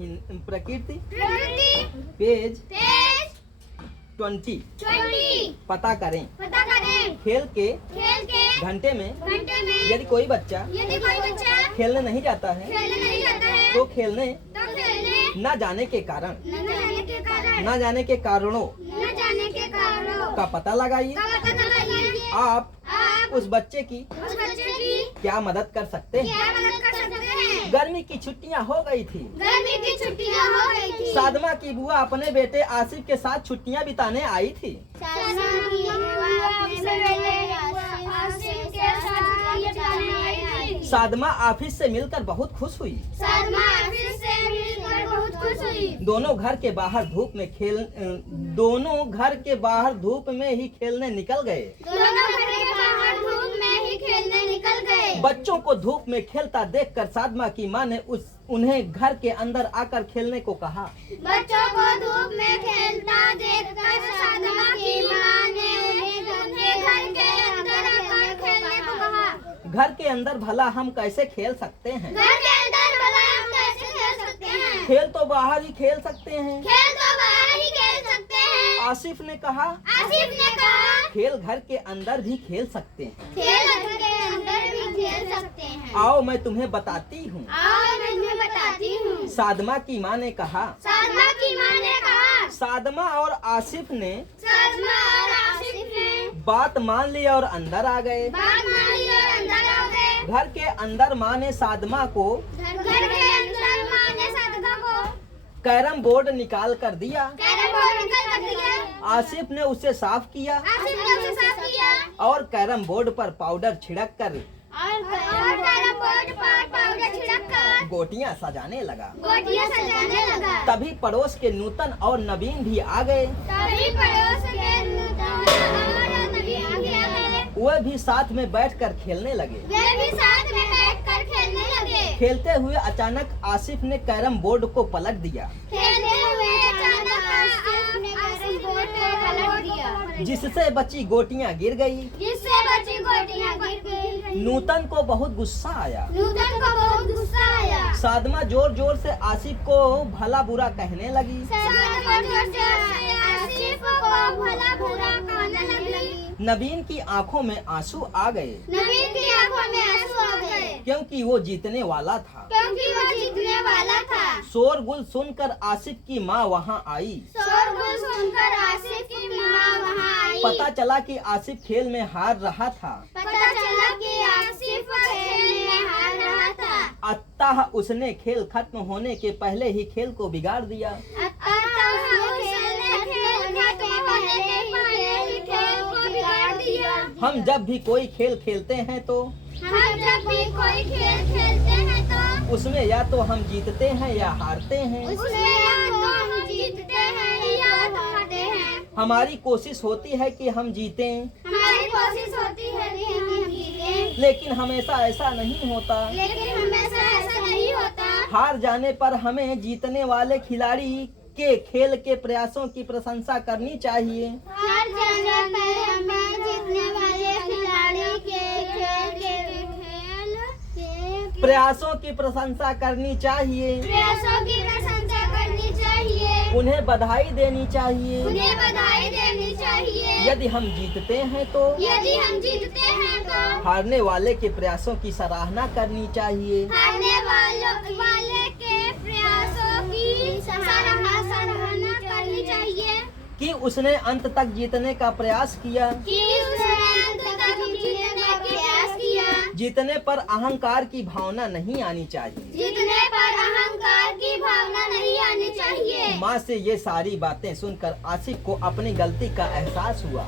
प्रकृति पेज 20 पता करें खेल के घंटे में यदि कोई बच्चा खेलने नहीं जाता है तो खेलने न जाने के कारण न जाने के कारणों का पता लगाइए। आप उस बच्चे की क्या मदद कर सकते हैं? गर्मी की छुट्टियां हो गई थी। सादमा की बुआ अपने बेटे आसिफ के साथ छुट्टियां बिताने आई थी। सादमा ऑफिस से मिलकर बहुत खुश हुई। दोनों घर के बाहर धूप में ही खेलने निकल गए। बच्चों को धूप में खेलता देखकर सादमा की माँ ने उन्हें घर के अंदर आकर खेलने को कहा। बच्चों को धूप में खेलता देखकर सादमा की माँ ने उन्हें घर के अंदर आकर खेलने को कहा। घर के अंदर भला हम कैसे खेल सकते हैं? घर के अंदर भला हम कैसे खेल सकते हैं? खेल तो बाहर ही खेल सकते हैं। खेल तो बाहर ही खेल सकते हैं। आसिफ ने कहा खेल घर के अंदर भी खेल सकते हैं। खेल घर के अंदर भी खेल सकते हैं। आओ मैं तुम्हें बताती हूँ। सादमा की माँ ने कहा। सादमा और आसिफ ने बात मान ली और अंदर आ गए। घर के अंदर माँ ने सादमा को कैरम बोर्ड निकाल कर दिया। आसिफ ने उसे साफ किया और कैरम बोर्ड पर पाउडर छिड़क कर गोटियां सजाने लगा। तभी पड़ोस के नूतन और नवीन भी आ गए। वे भी साथ में बैठकर खेलने लगे। खेलते हुए अचानक आसिफ ने कैरम बोर्ड को पलट दिया। जिससे बची गोटियां गिर गई। नूतन को बहुत गुस्सा आया। सादमा जोर जोर से आसिफ को भला बुरा कहने लगी। नवीन की आंखों में आंसू आ गए। क्योंकि वो जीतने वाला था। शोरगुल सुनकर आसिफ की माँ वहाँ आई। पता चला कि आसिफ खेल में हार रहा था। अतः उसने खेल खत्म होने के पहले ही खेल को बिगाड़ दिया। हम जब भी कोई खेल खेलते हैं तो उसमें या तो हम जीतते हैं या हारते हैं। हमारी कोशिश होती है कि हम जीतें। लेकिन हमेशा ऐसा नहीं होता। हार जाने पर हमें जीतने वाले खिलाड़ी के खेल के प्रयासों की प्रशंसा करनी चाहिए। प्रयासों की प्रशंसा करनी चाहिए। उन्हें बधाई देनी चाहिए। यदि हम जीतते हैं तो हारने वाले के प्रयासों की सराहना करनी चाहिए। कि उसने अंत तक जीतने का प्रयास किया। जीतने पर अहंकार की भावना नहीं आनी चाहिए। माँ से ये सारी बातें सुनकर आसिफ को अपनी गलती का एहसास हुआ।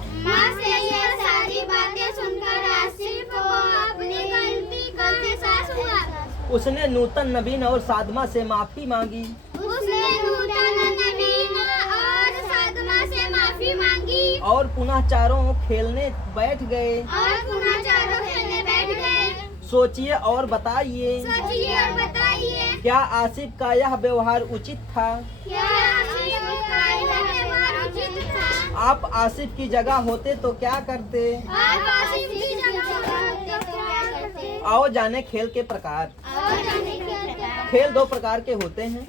उसने नूतन, नवीन और सादमा से माफी मांगी। और पुनः चारों खेलने बैठ गए। सोचिए और बताइए क्या आसिफ का यह व्यवहार उचित था? आप आसिफ की जगह होते तो क्या करते? आओ जाने खेल के प्रकार। खेल दो प्रकार के होते हैं।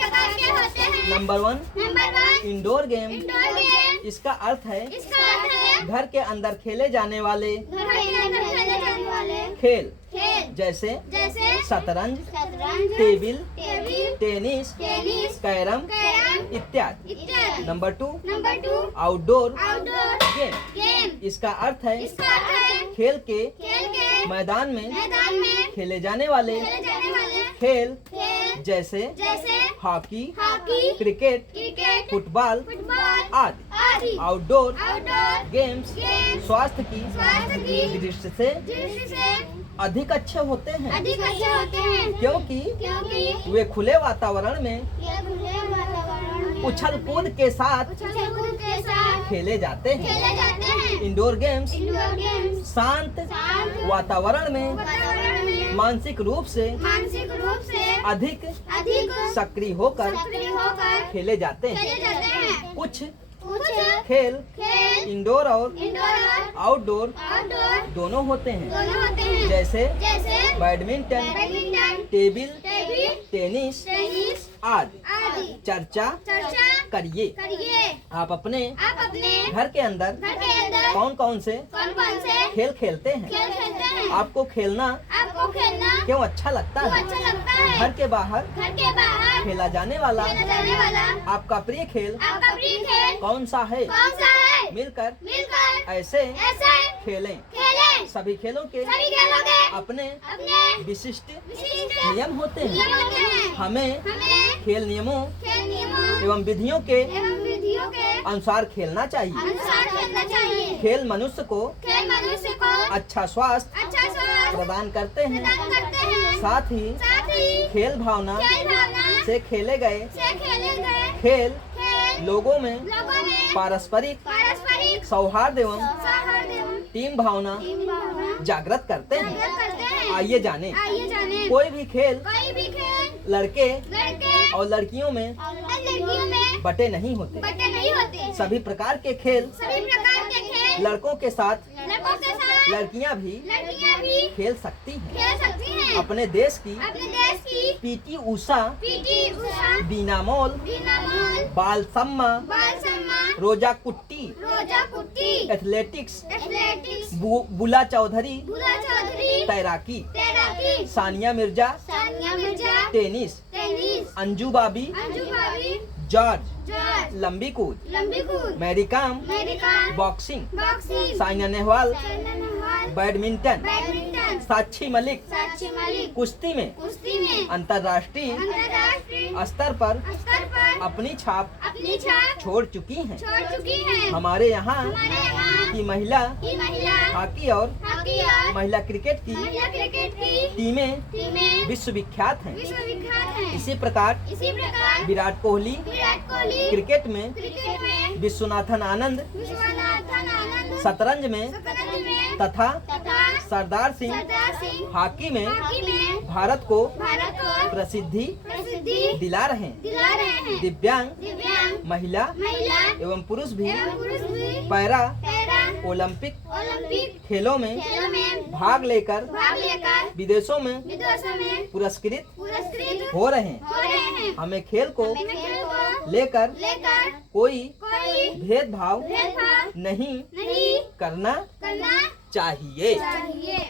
प्रकार के होते हैं। Number 1 number 1 indoor game. Indoor game. इसका अर्थ है इसका अर्थ है घर के अंदर खेले जाने वाले घर के अंदर खेले जाने वाले खेल, खेल जैसे जैसे शतरंज, शतरंज, table table, tennis, tennis, carrom carrom इत्यादि। इत्यादि। Number 2 number 2 outdoor outdoor game. Game. इसका अर्थ है इसका अर्थ है खेल के खेल के मैदान में मैदान में खेले जाने वाले खेले जाने वाले खेल, खेल जैसे जैसे hockey, hockey, cricket, cricket, football football आदि। आदि। आउटडोर आउटडोर गेम्स गेम स्वास्थ्य की स्वास्थ्य की दृष्टि से दृष्टि से अधिक अच्छे होते हैं, अधिक अच्छे होते हैं, क्योंकि क्योंकि वे खुले वातावरण में ये खुले वातावरण में उछल कूद के साथ उछल-कूद के साथ खेले जाते हैं। खेले जाते हैं। इंडोर गेम्स इंडोर गेम्स शांत शांत वातावरण में वातावरण में मानसिक रूप से मानसिक रूप से अधिक अधिक सक्रिय होकर सक्रिय होकर खेले जाते हैं। खेले जाते हैं। कुछ कुछ खेल खेल इंडोर और इंडोर और आउटडोर आउटडोर दोनों होते हैं, दोनों होते हैं, जैसे जैसे badminton, badminton, table table, tennis tennis आदि। आदि। चर्चा चर्चा करिए। करिए। आप अपने आप अपने घर के अंदर घर के अंदर कौन कौन से कौन कौन से खेल खेलते हैं? खेल खेलते हैं? आपको खेलना आपको खेलना क्यों अच्छा लगता क्यों है? अच्छा लगता है? घर के बाहर घर के बाहर खेला जाने वाला खेला जाने वाला आपका प्रिय खेल आपका प्रिय खेल कौन सा है? कौन सा है? मिलकर मिलकर ऐसे ऐसे खेलें। खेलें। सभी खेलों के सभी खेलों के अपने अपने विशिष्ट विशिष्ट नियम होते नियम हैं। होते हैं। हमें हमें खेल नियमों खेल नियमों एवं विधियों के एवं विधियों के अनुसार खेलना चाहिए। अनुसार खेलना चाहिए। खेल मनुष्य को खेल मनुष्य को अच्छा स्वास्थ्य अच्छा स्वास्थ्य प्रदान करते हैं, प्रदान करते हैं। साथ ही खेल भावना खेल भावना से खेले गए से खेले गए खेल खेल लोगों में लोगों में पारस्परिक पारस्परिक सौहार्द एवं सौहार्द एवं टीम भावना टीम भावना जागृत करते हैं। जागृत करते हैं। आइए जाने आइए जाने कोई भी खेल कोई भी खेल लड़के लड़के और लड़कियों में और लड़कियों में बटे नहीं होते। बटे नहीं होते। सभी प्रकार के खेल सभी प्रकार के खेल लड़कों के साथ लड़कों के साथ लड़कियां भी खेल सकती हैं। खेल सकती हैं। अपने देश की अपने देश की पीटी ऊषा, पीटी उषा, बीना मॉल, बीना मॉल, बाल सम्मा, बाल सम्मान, रोजा कुट्टी, रोजा कुट्टी, एथलेटिक्स, एथलेटिक्स, बुला चौधरी, बुला चौधरी, तैराकी, तैराकी, Sania Mirza, Sania Mirza, tennis, tennis, Anju Bobby, Anju Bobby, George, George, लंबी कूद, लंबी कूद, Mary Kom, Mary Kom, boxing, boxing, Saina Nehwal, Saina Nehwal, badminton, badminton, Sakshi Malik, Sakshi Malik, कुश्ती में कुश्ती में अंतर्राष्ट्रीय अंतर्राष्ट्रीय स्तर पर स्तर पर अपनी छाप अपनी छाप छोड़ चुकी हैं। छोड़ चुकी है। हमारे यहाँ हमारे यहाँ की महिला की महिला हॉकी और हॉकी और महिला क्रिकेट की महिला क्रिकेट की टीमें विश्वविख्यात हैं। विश्वविख्यात है। इसी प्रकार इसी प्रकार विराट कोहली विराट कोहली क्रिकेट में, क्रिकेट में, विश्वनाथन आनंद विश्वनाथन आनंद शतरंज में शतरंज में तथा तथा सरदार सिंह सरदार सिंह हॉकी में हॉकी में भारत को भारत को प्रसिद्धि प्रसिद्धि दिला रहे हैं। दिला रहे हैं। दिव्यांग दिव्यांग महिला महिला एवं पुरुष भी एवं पुरुष भी पैरा पैरा ओलंपिक खेलों में भाग लेकर लेकर विदेशों में विदेशों में पुरस्कृत पुरस्कृत हो रहे हैं। हो रहे हैं। हमें खेल को खेल को लेकर लेकर कोई कोई भेदभाव भेदभाव नहीं नहीं करना करना चाहिए। चाहिए।